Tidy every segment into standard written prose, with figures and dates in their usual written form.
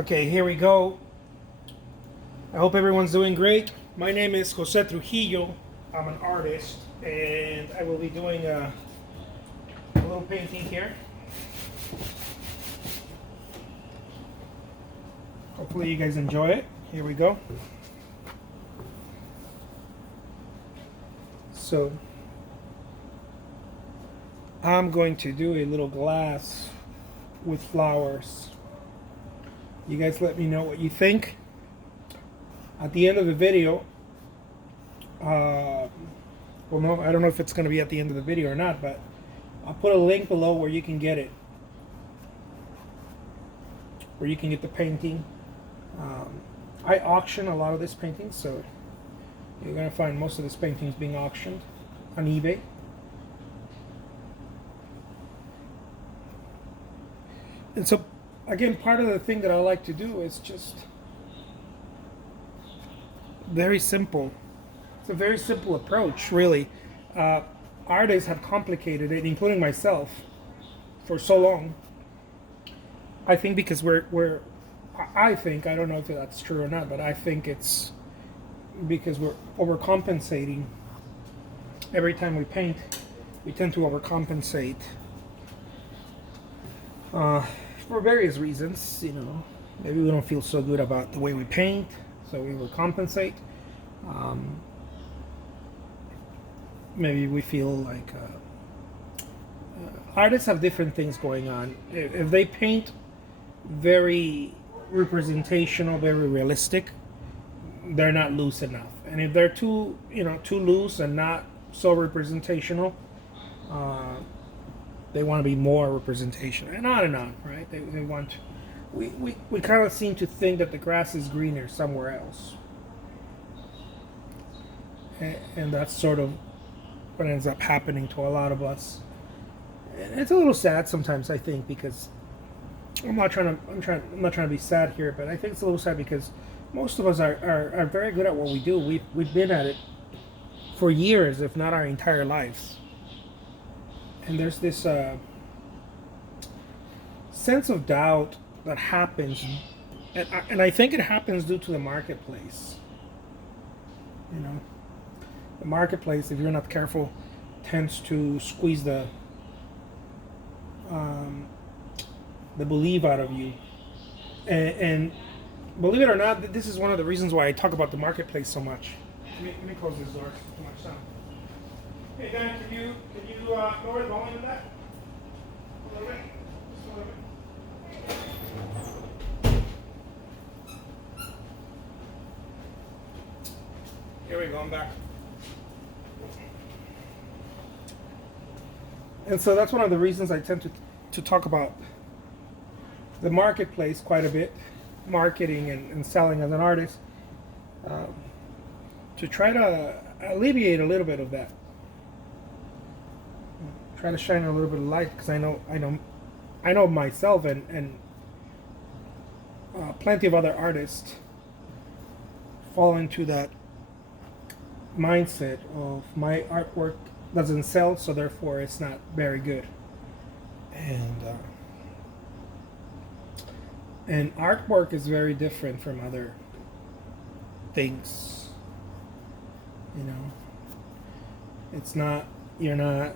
Okay, here we go. I hope everyone's doing great. My name is Jose Trujillo. I'm an artist, and I will be doing a little painting here. Hopefully you guys enjoy it. Here we go. So, I'm going to do a little glass with flowers. You guys let me know what you think. At the end of the video, well, no, I don't know if it's going to be at the end of the video or not, but I'll put a link below where you can get it, where you can get the painting. I auction a lot of this painting, so you're going to find most of this paintings being auctioned on eBay. And so, again, part of the thing that I like to do is just very simple. It's a very simple approach, really. Artists have complicated it, including myself, for so long. I think because I think, I don't know if that's true or not, but I think it's because we're overcompensating. Every time we paint, we tend to overcompensate. For various reasons, maybe we don't feel so good about the way we paint, so we will compensate. Maybe we feel like artists have different things going on. If they paint very representational, very realistic, they're not loose enough. And if they're too loose and not so representational, they want to be more representation, and on, right? They want. We kind of seem to think that the grass is greener somewhere else, and that's sort of what ends up happening to a lot of us. And it's a little sad sometimes, I think, because I'm not trying to be sad here, but I think it's a little sad because most of us are very good at what we do. We've been at it for years, if not our entire lives. And there's this sense of doubt that happens, and I think it happens due to the marketplace. The marketplace, if you're not careful, tends to squeeze the belief out of you. And believe it or not, this is one of the reasons why I talk about the marketplace so much. Let me close this door. It's too much sound. Hey Dan, can you lower the volume of that? A little bit. Just a little bit. Here we go, I'm back. And so that's one of the reasons I tend to talk about the marketplace quite a bit, marketing and selling as an artist, to try to alleviate a little bit of that. Try to shine a little bit of light, because I know myself and plenty of other artists fall into that mindset of my artwork doesn't sell, so therefore it's not very good. And artwork is very different from other things. It's not. You're not.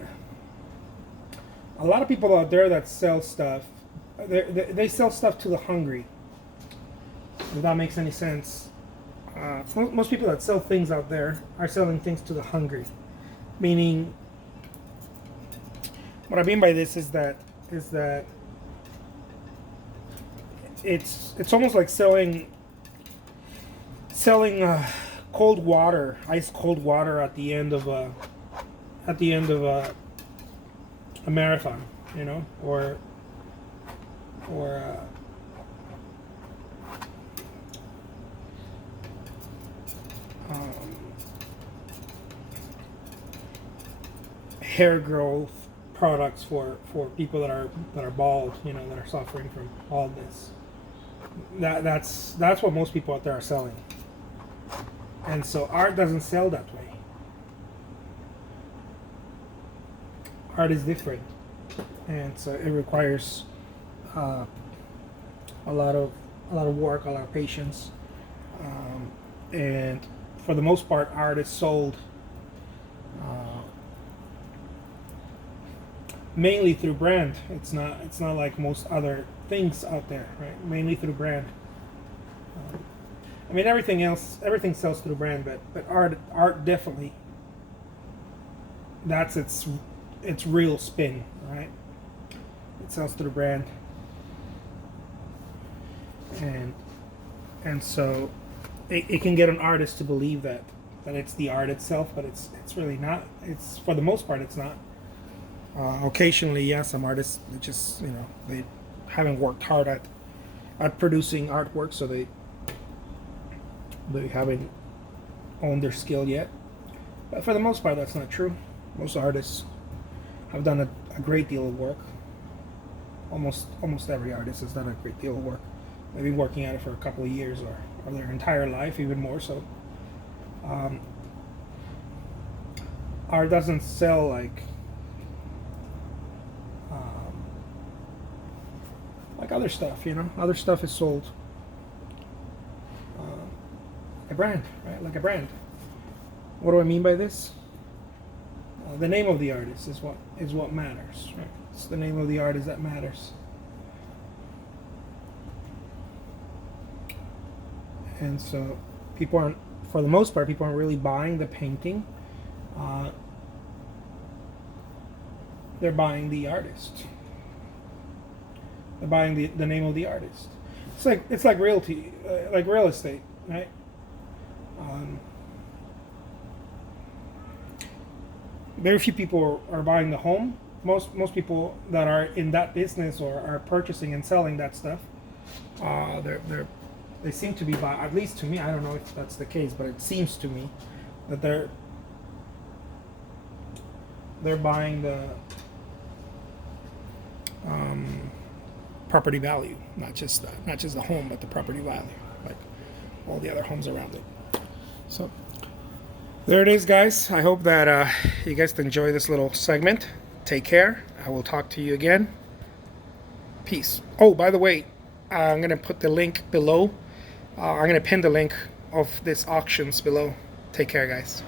A lot of people out there that sell stuff, they sell stuff to the hungry. If that makes any sense. Most people that sell things out there are selling things to the hungry. Meaning, what I mean by this is that it's almost like selling cold water, ice cold water at the end of a marathon, or hair growth products for people that are bald, that are suffering from baldness. That's what most people out there are selling. And so art doesn't sell that way. Art is different, and so it requires a lot of work, a lot of patience, and for the most part, art is sold mainly through brand. It's not like most other things out there, right? Mainly through brand. I mean, everything sells through brand, but art definitely. That's its real spin, right? It sells through brand, and so it can get an artist to believe that it's the art itself, but it's really not. It's, for the most part, it's not. Occasionally, yeah, some artists just, they haven't worked hard at producing artwork, so they haven't honed their skill yet. But for the most part, that's not true. Most artists have done a great deal of work. Almost every artist has done a great deal of work. They've been working at it for a couple of years, or their entire life, even more so. Art doesn't sell like other stuff, Other stuff is sold a brand, right? Like a brand. What do I mean by this? The name of the artist is what matters, right? It's the name of the artist that matters. And so people aren't, for the most part, people aren't really buying the painting. They're buying the artist. They're buying the name of the artist. It's like realty, like real estate, right? Very few people are buying the home. Most people that are in that business or are purchasing and selling that stuff, they seem to be buying. At least to me, I don't know if that's the case, but it seems to me that they're buying the property value, not just the home, but the property value, like all the other homes around it. So there it is, guys. I hope that you guys enjoy this little segment. Take care. I will talk to you again. Peace. Oh, by the way, I'm gonna put the link below. I'm gonna pin the link of this auctions below. Take care, guys.